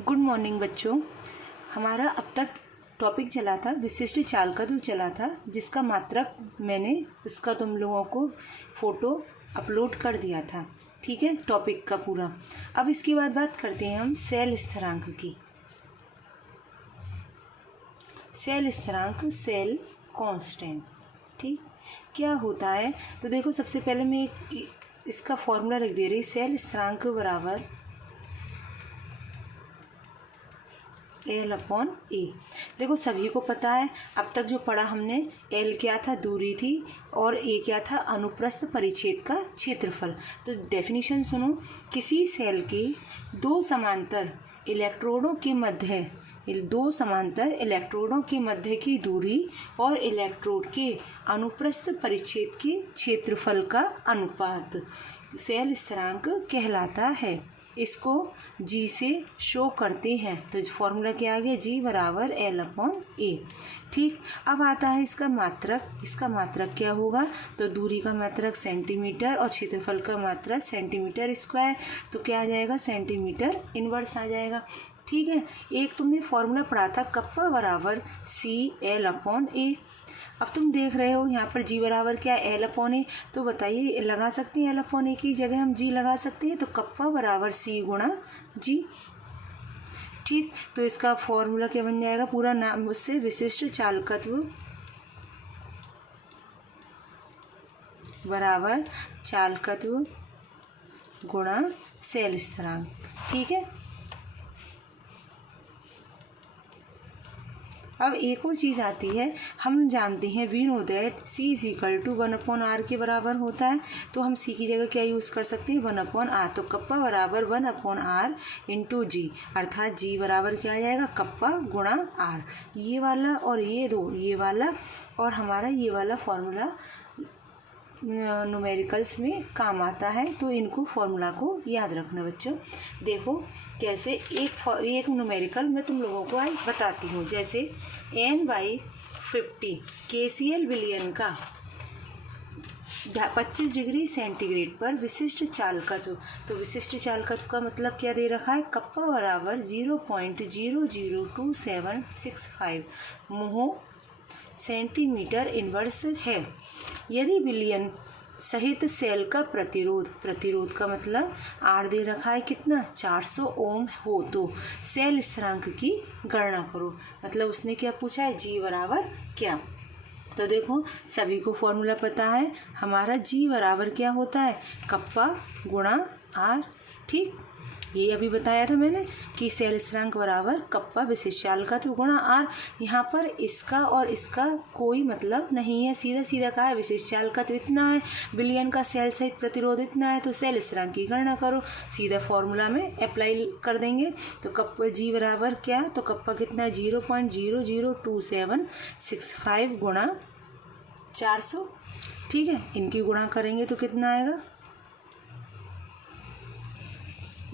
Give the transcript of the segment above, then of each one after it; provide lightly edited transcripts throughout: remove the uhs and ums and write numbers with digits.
Good morning बच्चों। हमारा अब तक टॉपिक चला था विशिष्ट चालकत्व चला था, जिसका मात्रक मैंने उसका तुम लोगों को फ़ोटो अपलोड कर दिया था। ठीक है, टॉपिक का पूरा। अब इसके बाद बात करते हैं हम सेल स्थिरांक की। सेल स्थिरांक, सेल कांस्टेंट। ठीक, क्या होता है तो देखो, सबसे पहले मैं इसका फॉर्मूला लिख दे रही। सेल स्थिरांक बराबर एल अपॉन ए। देखो सभी को पता है, अब तक जो पढ़ा हमने, एल क्या था, दूरी थी, और ए क्या था, अनुप्रस्थ परिच्छेद का क्षेत्रफल। तो डेफिनेशन सुनो, किसी सेल के दो समांतर इलेक्ट्रोडों के मध्य की दूरी और इलेक्ट्रोड के अनुप्रस्थ परिच्छेद के क्षेत्रफल का अनुपात सेल स्थिरांक कहलाता है। इसको जी से शो करते हैं, तो फॉर्मूला क्या आ गया, जी बराबर एल अपॉन ए। ठीक, अब आता है इसका मात्रक। इसका मात्रक क्या होगा, तो दूरी का मात्रक सेंटीमीटर और क्षेत्रफल का मात्रक सेंटीमीटर स्क्वायर, तो क्या आ जाएगा, सेंटीमीटर इनवर्स आ जाएगा। ठीक है, एक तुमने फॉर्मूला पढ़ा था, कप्पा बराबर सी एल अपॉन ए। अब तुम देख रहे हो यहाँ पर जी बराबर क्या, एल अपॉन ए। तो बताइए, लगा सकते हैं एल अपॉन ए की जगह हम जी लगा सकते हैं, तो कप्पा बराबर सी गुणा जी। ठीक, तो इसका फॉर्मूला क्या बन जाएगा, पूरा नाम उससे विशिष्ट चालकत्व बराबर चालकत्व गुणा सेल स्थिरांक। ठीक है, अब एक और चीज़ आती है, हम जानते हैं we know that C is equal to 1/r के बराबर होता है। तो हम सी की जगह क्या यूज़ कर सकते हैं, 1/r। तो कप्पा बराबर 1/r इंटू जी, अर्थात जी बराबर क्या आ जाएगा, कप्पा गुणा आर। ये वाला और ये दो, ये वाला और हमारा ये वाला फॉर्मूला न्यूमेरिकल्स में काम आता है, तो इनको फॉर्मूला को याद रखना बच्चों। देखो कैसे एक न्यूमेरिकल मैं तुम लोगों को आज बताती हूँ। जैसे n/50 KCl विलयन का 25 डिग्री सेंटीग्रेड पर विशिष्ट चालकत्व। तो विशिष्ट चालकत्व का मतलब क्या दे रखा है, कप्पा बराबर 0.002765 मोह सेंटीमीटर इनवर्स है। यदि विलयन सहित सेल का प्रतिरोध का मतलब आर दे रखा है कितना, 400 ओम हो, तो सेल स्थिरांक की गणना करो। मतलब उसने क्या पूछा है, जी बराबर क्या। तो देखो सभी को फॉर्मूला पता है, हमारा जी बराबर क्या होता है, कप्पा गुणा आर। ठीक, ये अभी बताया था मैंने कि सेल स्थिरांक बराबर कप्पा विशिष्ट चालकत्व गुणा आर। यहाँ पर इसका और इसका कोई मतलब नहीं है, सीधा सीधा कहा है विशिष्ट चालकत्व इतना है, विलयन का सेल सहित प्रतिरोध इतना है, तो सेल स्थिरांक की गणना करो। सीधा फॉर्मूला में अप्लाई कर देंगे। तो कप्पा जी बराबर क्या, तो कप्पा कितना है, 0.002765 गुणा 400। ठीक है, इनकी गुणा करेंगे तो कितना आएगा,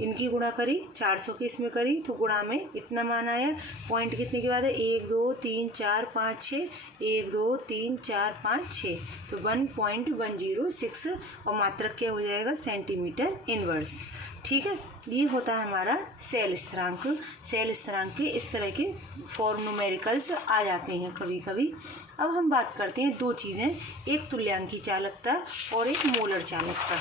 इनकी गुणा करी 400 की इसमें करी, तो गुणा में इतना मान आया। पॉइंट कितने के बाद है, 1 2 3 4 5 6, 1 2 3 4 5 6, तो 1.106 और मात्रक क्या हो जाएगा, सेंटीमीटर इनवर्स। ठीक है, ये होता है हमारा सेल स्थिरांक। सेल स्थिरांक के इस तरह के न्यूमेरिकल्स आ जाते हैं कभी कभी। अब हम बात करते हैं दो चीज़ें, एक तुल्यांकी चालकता और एक मोलर चालकता।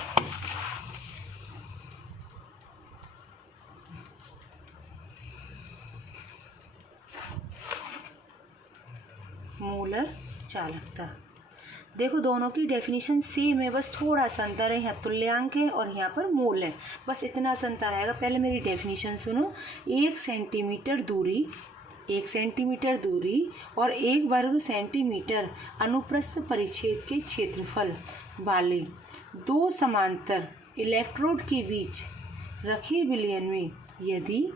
मोलर चालकता, देखो दोनों की डेफिनेशन सेम है, बस थोड़ा सा अंतर है, यहाँ तुल्यांक है और यहाँ पर मोल है, बस इतना सा अंतर आएगा। पहले मेरी डेफिनेशन सुनो। 1 सेंटीमीटर दूरी और 1 वर्ग सेंटीमीटर अनुप्रस्थ परिच्छेद के क्षेत्रफल वाले दो समांतर इलेक्ट्रोड के बीच रखे विलयन में यदि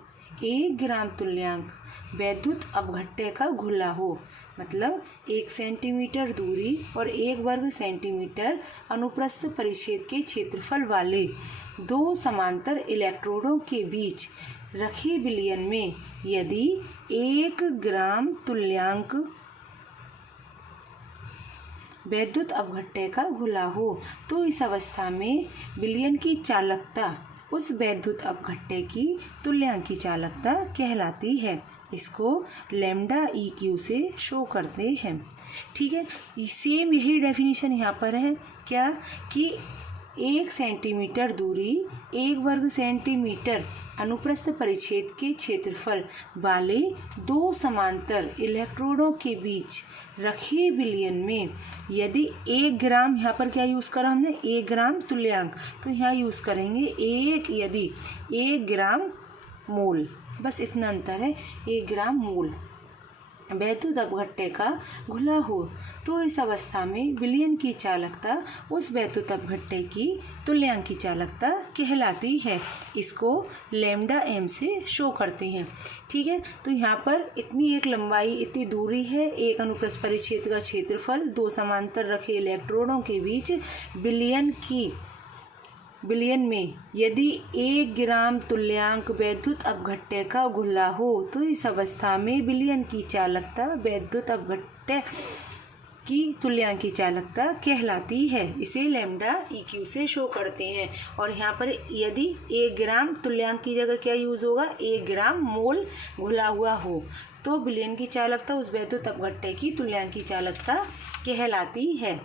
1 ग्राम तुल्यांक वैद्युत अपघट्य का घुला हो, मतलब 1 सेंटीमीटर दूरी और 1 वर्ग सेंटीमीटर अनुप्रस्थ परिच्छेद के क्षेत्रफल वाले दो समांतर इलेक्ट्रोडों के बीच रखे विलयन में यदि 1 ग्राम तुल्यांक वैद्युत अपघट्य का घुला हो, तो इस अवस्था में विलयन की चालकता उस वैद्युत अपघट्य की तुल्यांकी चालकता कहलाती है। इसको लैम्डा EQ से शो करते हैं। ठीक है, सेम यही डेफिनेशन यहाँ पर है क्या कि 1 सेंटीमीटर दूरी 1 वर्ग सेंटीमीटर अनुप्रस्थ परिच्छेद के क्षेत्रफल वाले 2 समांतर इलेक्ट्रोडों के बीच रखे विलयन में यदि 1 ग्राम, यहाँ पर क्या यूज़ करा हमने, 1 ग्राम तुल्यांक, तो यहाँ यूज़ करेंगे यदि 1 ग्राम मोल, बस इतना अंतर है, 1 ग्राम मोल वैद्युत अपघट्य का घुला हो तो इस अवस्था में विलयन की चालकता उस वैद्युत अपघट्य की तुल्यांकी चालकता कहलाती है। इसको लैम्डा M से शो करते हैं। ठीक है, तो यहाँ पर इतनी एक लंबाई, इतनी दूरी है, एक अनुप्रस्थ परिच्छेद का क्षेत्रफल, 2 समांतर रखे इलेक्ट्रोडों के बीच विलयन में यदि 1 ग्राम तुल्यांक वैद्युत अपघट्य का घुला हो तो इस अवस्था में विलयन की चालकता वैद्युत अपघट्य की तुल्यांकी चालकता कहलाती है। इसे लैम्डा EQ से शो करते हैं। और यहाँ पर यदि 1 ग्राम तुल्यांक की जगह क्या यूज़ होगा, 1 ग्राम मोल घुला हुआ हो तो विलयन की चालकता उस वैद्युत अपघट्य की तुल्यांकी चालकता कहलाती है।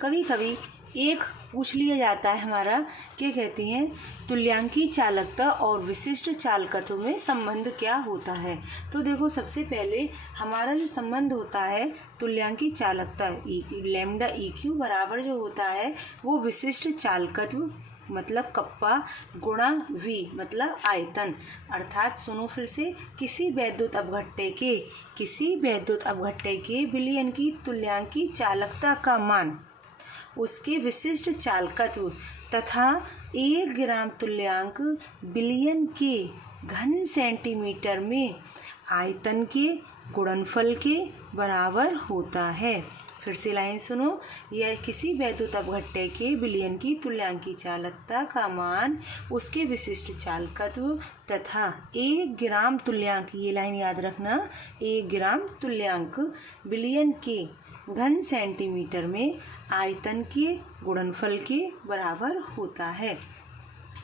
कभी कभी एक पूछ लिया जाता है हमारा, क्या कहते हैं, तुल्यांकी चालकता और विशिष्ट चालकत्व में संबंध क्या होता है। तो देखो, सबसे पहले हमारा जो संबंध होता है तुल्यांकी चालकता लैम्डा EQ बराबर जो होता है वो विशिष्ट चालकत्व मतलब कप्पा गुणा V मतलब आयतन। अर्थात सुनो फिर से, किसी वैद्युत अपघट्य के विलयन की तुल्यांकी चालकता का मान उसके विशिष्ट चालकत्व तथा 1 ग्राम तुल्यांक विलयन के घन सेंटीमीटर में आयतन के गुणनफल के बराबर होता है। फिर से लाइन सुनो, यह किसी वैद्युत अपघट्य के विलयन की तुल्यांकी चालकता का मान उसके विशिष्ट चालकत्व तथा 1 ग्राम तुल्यांक, ये लाइन याद रखना, 1 ग्राम तुल्यांक विलयन के घन सेंटीमीटर में आयतन के गुणनफल के बराबर होता है।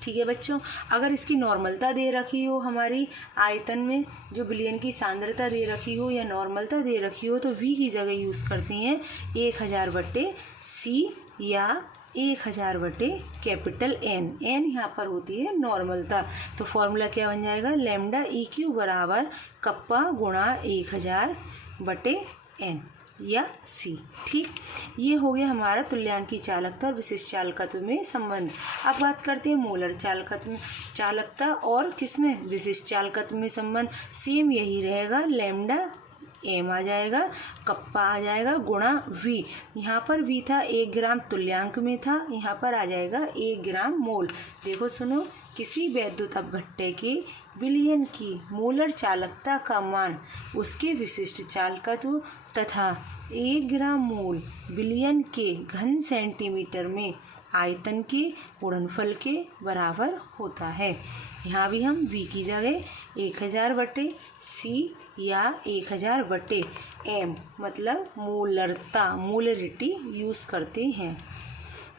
ठीक है बच्चों, अगर इसकी नॉर्मलता दे रखी हो, हमारी आयतन में जो विलयन की सांद्रता दे रखी हो या नॉर्मलता दे रखी हो, तो V की जगह यूज़ करते हैं 1000/C या 1000/N। N यहाँ पर होती है नॉर्मलता। तो फॉर्मूला क्या बन जाएगा, लैम्डा EQ बराबर कप्पा गुणा 1000/N या C। ठीक, ये हो गया हमारा तुल्यांकी चालकता और विशिष्ट चालकत्व में संबंध। अब बात करते हैं मोलर चालकता और किसमें, विशिष्ट चालकत्व में संबंध। सेम यही रहेगा, लैम्डा M आ जाएगा, कप्पा आ जाएगा गुणा V। यहाँ पर V था 1 ग्राम तुल्यांक में था, यहाँ पर आ जाएगा 1 ग्राम मोल। देखो सुनो, किसी वैद्युत अपघट्य के विलयन की मोलर चालकता का मान उसके विशिष्ट चालकत्व तथा 1 ग्राम मोल विलयन के घन सेंटीमीटर में आयतन के गुणनफल के बराबर होता है। यहाँ भी हम V की जगह 1000/C या 1000/M मतलब मोलरिटी यूज़ करते हैं।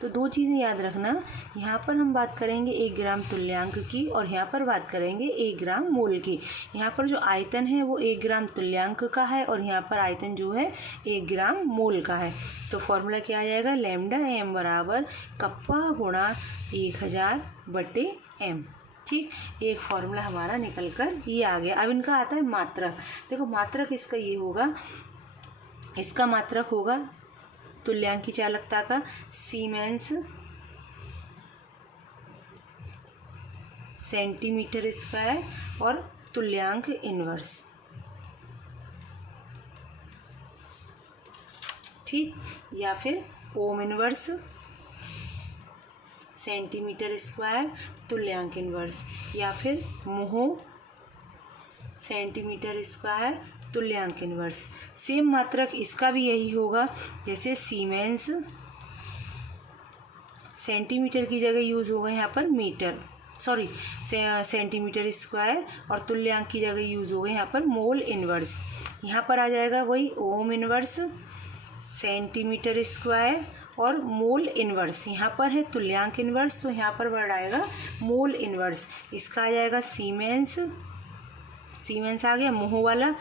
तो 2 चीज़ें याद रखना, यहाँ पर हम बात करेंगे 1 ग्राम तुल्यांक की और यहाँ पर बात करेंगे 1 ग्राम मोल की। यहाँ पर जो आयतन है वो 1 ग्राम तुल्यांक का है और यहाँ पर आयतन जो है 1 ग्राम मोल का है। तो फॉर्मूला क्या आ जाएगा, लैम्डा M बराबर कप्पा गुणा 1000/M। ठीक, एक फॉर्मूला हमारा निकल कर ये आ गया। अब इनका आता है मात्रक। देखो मात्रक इसका ये होगा, इसका मात्रक होगा तुल्यांकी चालकता का सीमेंस सेंटीमीटर स्क्वायर और तुल्यांक इनवर्स। ठीक, या फिर ओम इनवर्स सेंटीमीटर स्क्वायर तुल्यांक इनवर्स, या फिर मोह सेंटीमीटर स्क्वायर तुल्यांक इनवर्स। सेम मात्रक इसका भी यही होगा, जैसे सीमेंस सेंटीमीटर की जगह यूज़ होगा यहाँ पर सेंटीमीटर स्क्वायर और तुल्यांक की जगह यूज़ होगा यहाँ पर मोल इनवर्स। यहाँ पर आ जाएगा वही ओम इनवर्स सेंटीमीटर स्क्वायर और मोल इन्वर्स, यहाँ पर है तुल्यांक इन्वर्स, तो यहाँ पर वर्ड आएगा मोल इन्वर्स। इसका आ जाएगा सीमेंस, सीमेंस आ गया। मोह वाला,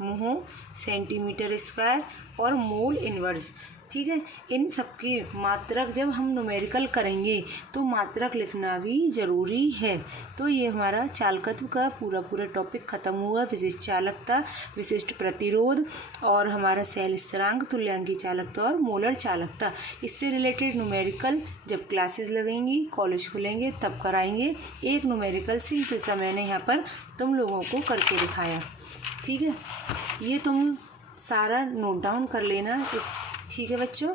मोह सेंटीमीटर स्क्वायर और मोल इन्वर्स, ठीक है। इन सबके मात्रक जब हम न्यूमेरिकल करेंगे तो मात्रक लिखना भी ज़रूरी है। तो ये हमारा चालकत्व का पूरा टॉपिक ख़त्म हुआ। विशिष्ट चालकता, विशिष्ट प्रतिरोध और हमारा सेल स्थिरांक, तुल्यांकी चालकता और मोलर चालकता, इससे रिलेटेड न्यूमेरिकल जब क्लासेस लगेंगी, कॉलेज खुलेंगे तब कराएंगे। एक न्यूमेरिकल सिंपल सा मैंने यहाँ पर तुम लोगों को करके दिखाया, ठीक है। ये तुम सारा नोट डाउन कर लेना ठीक है बच्चों।